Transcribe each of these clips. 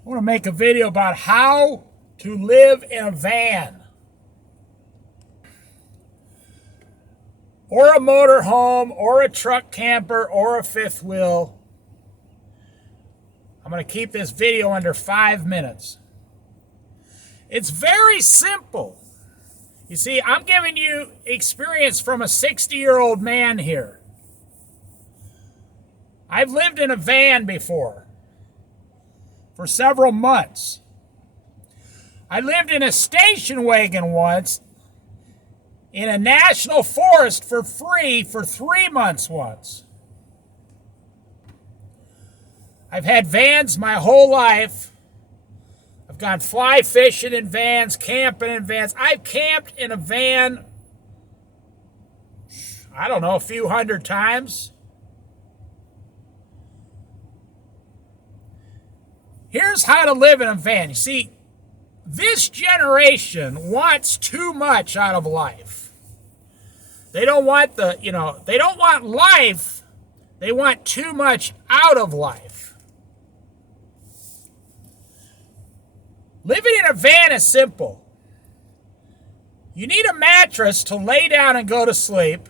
I want to make a video about how to live in a van or a motorhome or a truck camper or a fifth wheel. I'm going to keep this video under 5 minutes. It's very simple. You see, I'm giving you experience from a 60-year-old man here. I've lived in a van before for several months. I lived in a station wagon once in a national forest for free for 3 months once. I've had vans my whole life. I've gone fly fishing in vans, camping in vans. I've camped in a van, I don't know, a few hundred times. Here's how to live in a van. You see, this generation wants too much out of life. They don't want they don't want life. They want too much out of life. Living in a van is simple. You need a mattress to lay down and go to sleep.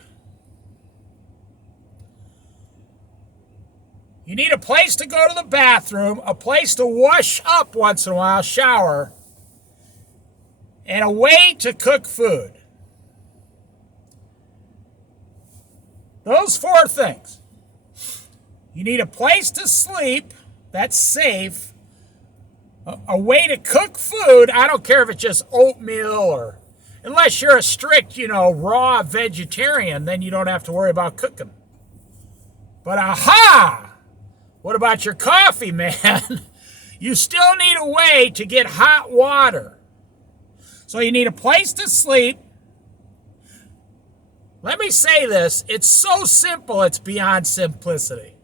You need a place to go to the bathroom, a place to wash up once in a while, shower, and a way to cook food. Those 4 things. You need a place to sleep that's safe, a way to cook food. I don't care if it's just oatmeal or, unless you're a strict, raw vegetarian, then you don't have to worry about cooking. But aha! What about your coffee, man? You still need a way to get hot water. So you need a place to sleep. Let me say this. It's so simple, it's beyond simplicity.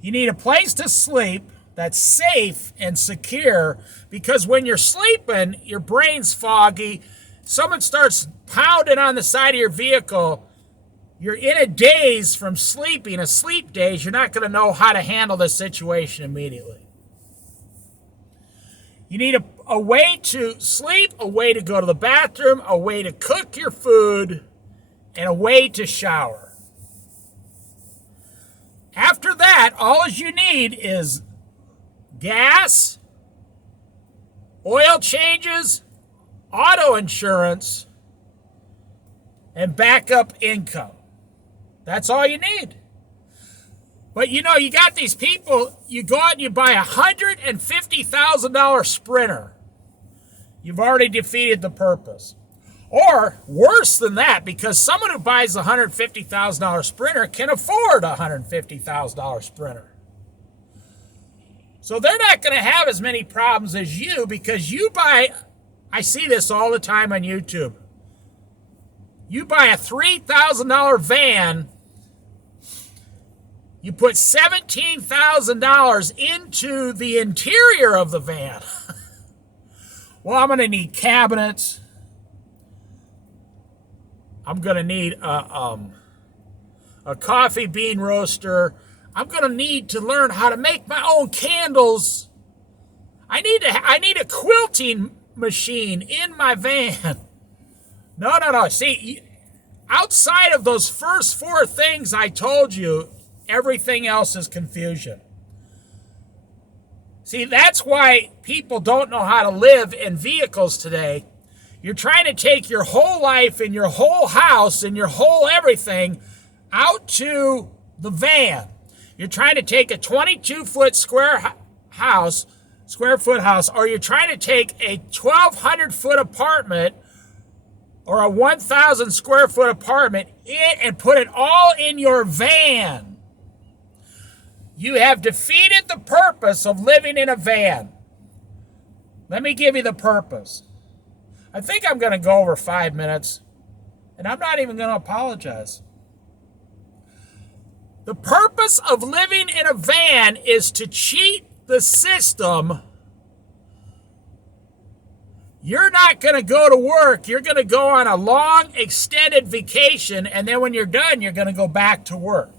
You need a place to sleep that's safe and secure, because when you're sleeping, your brain's foggy. Someone starts pounding on the side of your vehicle. You're in a daze from sleeping, a sleep daze. You're not going to know how to handle the situation immediately. You need a way to sleep, a way to go to the bathroom, a way to cook your food, and a way to shower. After that, all you need is gas, oil changes, auto insurance, and backup income. That's all you need. But you got these people, you go out and you buy a $150,000 Sprinter. You've already defeated the purpose. Or worse than that, because someone who buys a $150,000 Sprinter can afford a $150,000 Sprinter. So they're not going to have as many problems as you, because I see this all the time on YouTube. You buy a $3,000 van, you put $17,000 into the interior of the van. Well, I'm going to need cabinets. I'm going to need a coffee bean roaster. I'm going to need to learn how to make my own candles. I need a quilting machine in my van. No. See, outside of those first 4 things I told you, everything else is confusion. See, that's why people don't know how to live in vehicles today. You're trying to take your whole life and your whole house and your whole everything out to the van. You're trying to take a 22-foot square foot house, or you're trying to take a 1,200-foot apartment or a 1,000 square foot apartment and put it all in your van. You have defeated the purpose of living in a van. Let me give you the purpose. I think I'm going to go over 5 minutes, and I'm not even going to apologize. The purpose of living in a van is to cheat the system. You're not going to go to work. You're going to go on a long, extended vacation, and then when you're done, you're going to go back to work.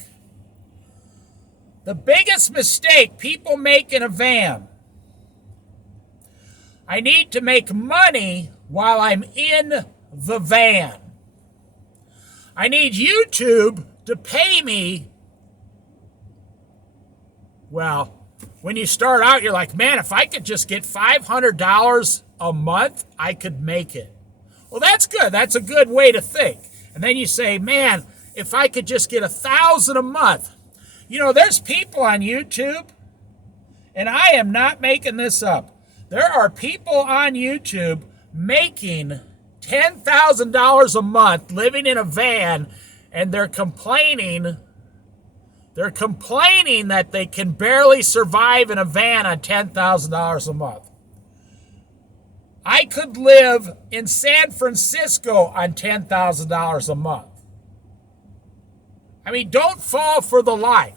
The biggest mistake people make in a van I need to make money while I'm in the van. I need YouTube to pay me. Well, when you start out, you're like, man, if I could just get $500 a month, I could make it. Well, that's good. That's a good way to think. And then you say, man, if I could just get $1,000 a month. You know, there's people on YouTube, and I am not making this up. There are people on YouTube making $10,000 a month living in a van, and they're complaining that they can barely survive in a van on $10,000 a month. I could live in San Francisco on $10,000 a month. I mean, don't fall for the lie.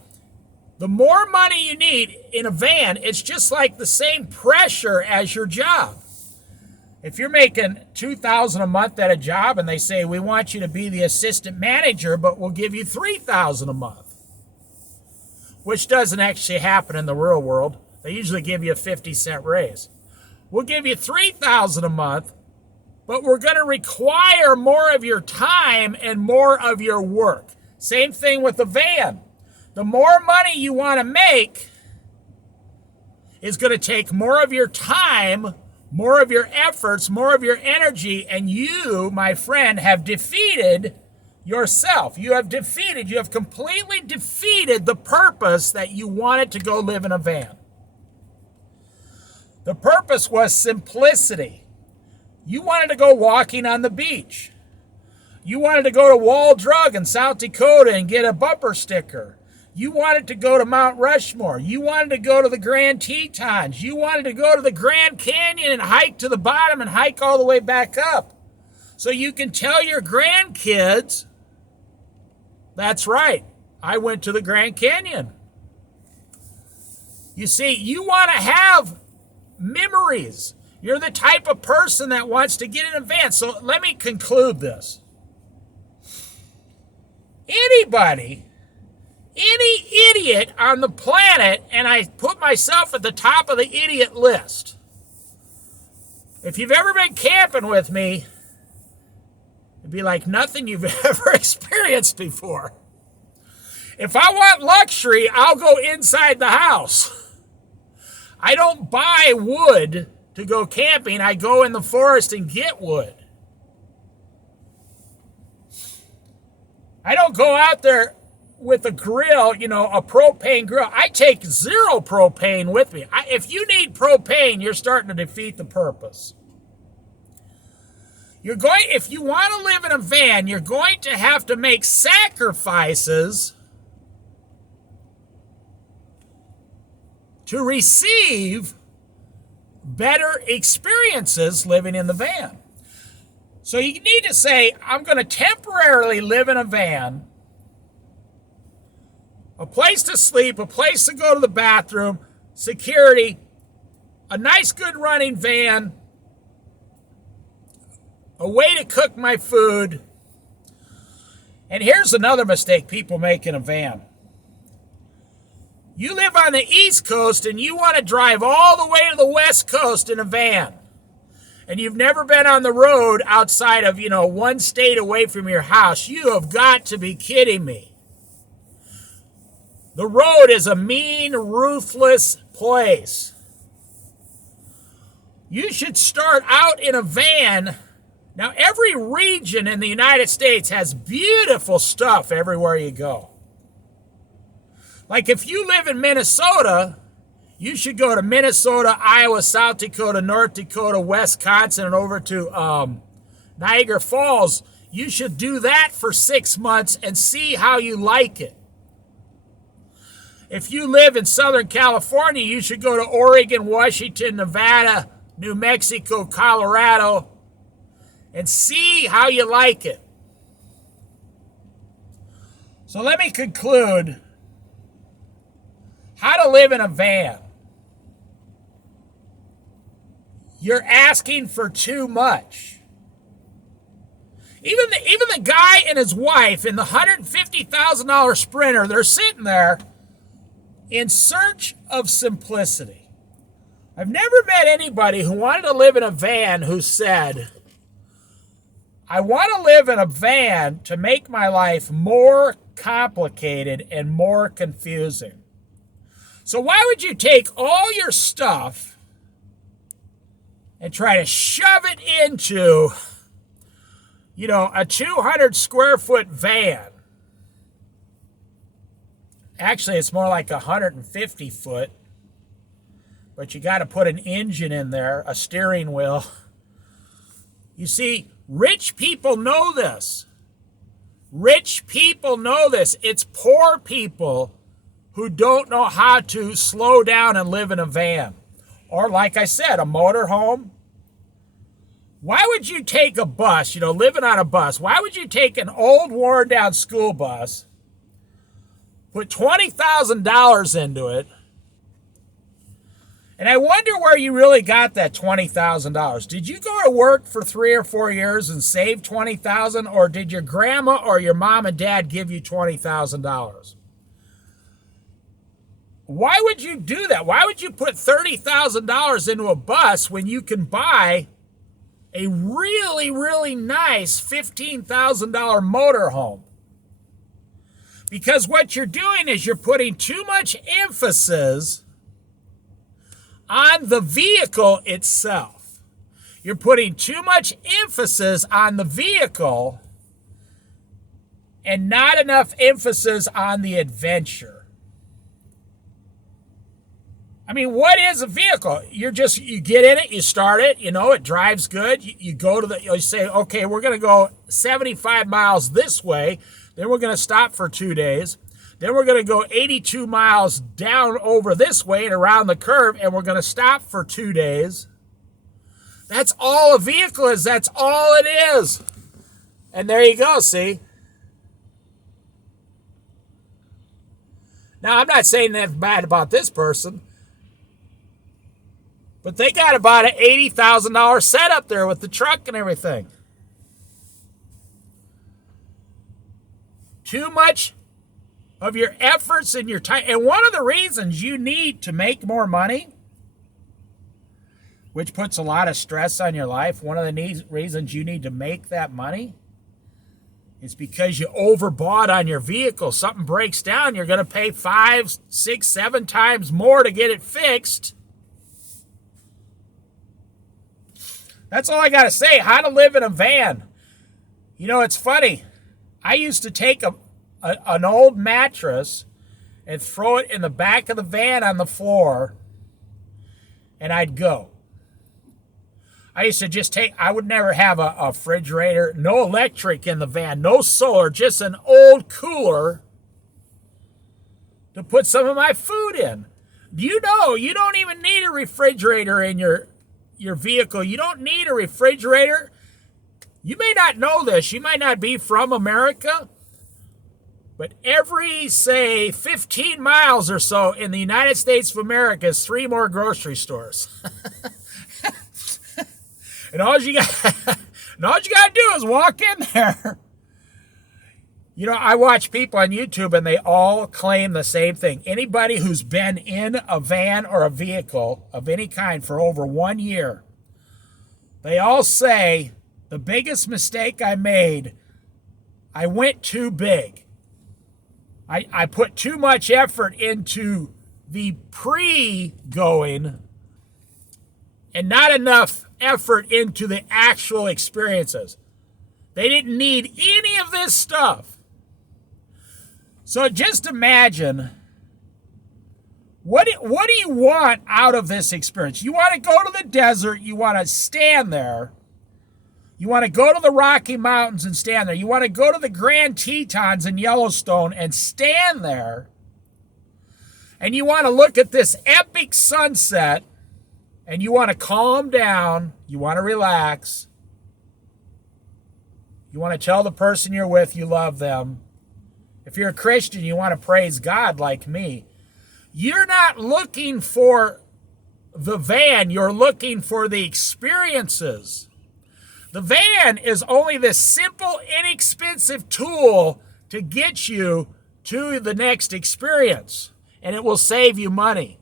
The more money you need in a van, it's just like the same pressure as your job. If you're making $2,000 a month at a job and they say, we want you to be the assistant manager, but we'll give you $3,000 a month, which doesn't actually happen in the real world. They usually give you a 50-cent raise. We'll give you $3,000 a month, but we're going to require more of your time and more of your work. Same thing with the van. The more money you want to make is going to take more of your time, more of your efforts, more of your energy, and you, my friend, have defeated yourself. You have completely defeated the purpose that you wanted to go live in a van. The purpose was simplicity. You wanted to go walking on the beach. You wanted to go to Wall Drug in South Dakota and get a bumper sticker. You wanted to go to Mount Rushmore. You wanted to go to the Grand Tetons. You wanted to go to the Grand Canyon and hike to the bottom and hike all the way back up. So you can tell your grandkids, that's right, I went to the Grand Canyon. You see, you want to have memories. You're the type of person that wants to get in advance. So let me conclude this. Any idiot on the planet, and I put myself at the top of the idiot list. If you've ever been camping with me, it'd be like nothing you've ever experienced before. If I want luxury, I'll go inside the house. I don't buy wood to go camping. I go in the forest and get wood. I don't go out there with a grill, a propane grill. I take 0 propane with me. If you need propane, you're starting to defeat the purpose. If you want to live in a van, you're going to have to make sacrifices to receive better experiences living in the van. So you need to say, I'm going to temporarily live in a van, a place to sleep, a place to go to the bathroom, security, a nice good running van, a way to cook my food. And here's another mistake people make in a van. You live on the East Coast and you want to drive all the way to the West Coast in a van. And you've never been on the road outside of, one state away from your house. You have got to be kidding me. The road is a mean, ruthless place. You should start out in a van. Now, every region in the United States has beautiful stuff everywhere you go. Like if you live in Minnesota, you should go to Minnesota, Iowa, South Dakota, North Dakota, Wisconsin, and over to Niagara Falls. You should do that for 6 months and see how you like it. If you live in Southern California, you should go to Oregon, Washington, Nevada, New Mexico, Colorado, and see how you like it. So let me conclude how to live in a van. You're asking for too much. Even the guy and his wife in the $150,000 Sprinter, they're sitting there in search of simplicity. I've never met anybody who wanted to live in a van who said, I want to live in a van to make my life more complicated and more confusing. So why would you take all your stuff and try to shove it into, a 200 square foot van? Actually, it's more like 150 foot, but you got to put an engine in there, a steering wheel. You see, rich people know this. Rich people know this. It's poor people who don't know how to slow down and live in a van. Or, like I said, a motorhome. Why would you take a bus, living on a bus? Why would you take an old, worn down school bus, put $20,000 into it, and I wonder where you really got that $20,000. Did you go to work for 3 or 4 years and save $20,000, or did your grandma or your mom and dad give you $20,000? Why would you do that? Why would you put $30,000 into a bus when you can buy a really, really nice $15,000 motorhome? Because what you're doing is you're putting too much emphasis on the vehicle itself. You're putting too much emphasis on the vehicle and not enough emphasis on the adventure. I mean, what is a vehicle? You get in it, you start it, it drives good. You go to you say, okay, we're going to go 75 miles this way. Then we're going to stop for 2 days. Then we're going to go 82 miles down over this way and around the curve, and we're going to stop for 2 days. That's all a vehicle is. That's all it is. And there you go, see? Now, I'm not saying that's bad about this person, but they got about an $80,000 setup there with the truck and everything. Too much of your efforts and your time. And one of the reasons you need to make more money, which puts a lot of stress on your life, one of the reasons you need to make that money is because you overbought on your vehicle. Something breaks down, you're going to pay 5, 6, 7 times more to get it fixed. That's all I got to say. How to live in a van. It's funny. I used to take an old mattress and throw it in the back of the van on the floor, and I'd go. I used to I would never have a refrigerator, no electric in the van, no solar, just an old cooler to put some of my food in. You don't even need a refrigerator in your vehicle. You don't need a refrigerator. You may not know this. You might not be from America, but every, say, 15 miles or so in the United States of America is 3 more grocery stores. And all you got to do is walk in there. I watch people on YouTube and they all claim the same thing. Anybody who's been in a van or a vehicle of any kind for over 1 year, they all say, the biggest mistake I made, I went too big. I put too much effort into the pre-going and not enough effort into the actual experiences. They didn't need any of this stuff. So just imagine, what do you want out of this experience? You want to go to the desert, you want to stand there. You want to go to the Rocky Mountains and stand there. You want to go to the Grand Tetons in Yellowstone and stand there. And you want to look at this epic sunset, and you want to calm down. You want to relax. You want to tell the person you're with you love them. If you're a Christian, you want to praise God like me. You're not looking for the van. You're looking for the experiences. The van is only this simple, inexpensive tool to get you to the next experience, and it will save you money.